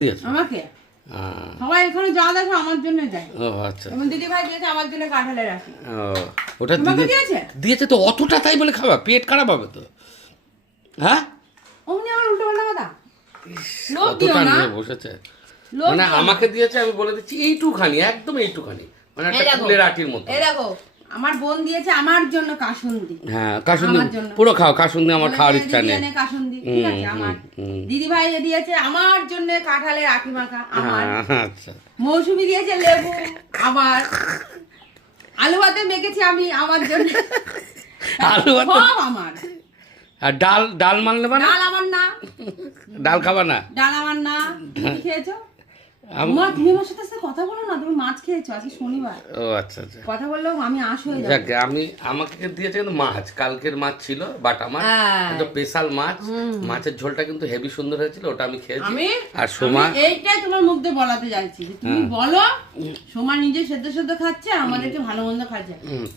দিয়েছে আমাকে হ্যাঁ। সবাই এখানে যা দেখো আমার জন্য যায়। ও আচ্ছা এবং দিদি ভাই দিয়েছে আমার জন্য কাঁঠালের রাখি। ও ওটা তোমাকে দিদি দিয়েছে? দিয়েছে তো অতটা তাই বলে খাবা পেট খারাপ হবে তো হ্যাঁ অমনি আমার উল্টো পাল্টা কথা লোভ দিও কতটা না, নিয়ে বসেছে লোভ মানে দিও না। আমাকে দিয়েছে আমি বলে দিচ্ছি এইটুখানি একদম এইটুখানি মানে এই একটা দেখো, ফুলের আটির মতো এই দেখো আমার বোন দিয়েছে আমার জন্য কাসুন্দি। হ্যাঁ কাসুন্দি আমার জন্য। পুরো খাও কাসুন্দি আমার খাওয়ার বলেছে, ইচ্ছা দিদি নেই এনে কাসুন্দি, ঠিক আছে আমার। দিদি ভাই দিয়েছে আমার জন্য কাঁঠালের আঁকি মাখা আমার। হ্যাঁ, আচ্ছা মৌসুমি দিয়েছে লেবু আমার। আলু ভাতে মেখেছি আমি আমার জন্য। আলু ভাতে? সব আমার। আর ডাল ডাল মাল নেবা না ডাল আমার না, ডাল খাবা না ডাল আমার না। তুমি খেয়েছো? আম- মা তুমি আমার সাথে সাথে কথা বলো না, তুমি মাছ খেয়েছো আজকে শনিবার। ও আচ্ছা আচ্ছা কথা বললেও আমি আশ হয়ে যাবো। যাক আমি আমাকে দিয়েছে কিন্তু মাছ কালকের মাছ ছিল বাটা মাছ হ্যাঁ। কিন্তু স্পেশাল মাছ মাছের ঝোলটা কিন্তু হেভি সুন্দর হয়েছিল ওটা আমি খেয়েছি আমি আর সোমা আমি এইটাই তোমার মুখ দিয়ে বলাতে চাইছি যে তুমি বলো সোমা নিজে সেদ্ধ সেদ্ধ খাচ্ছে আর আমাদেরকে ভালো মন্দ খাচ্ছে।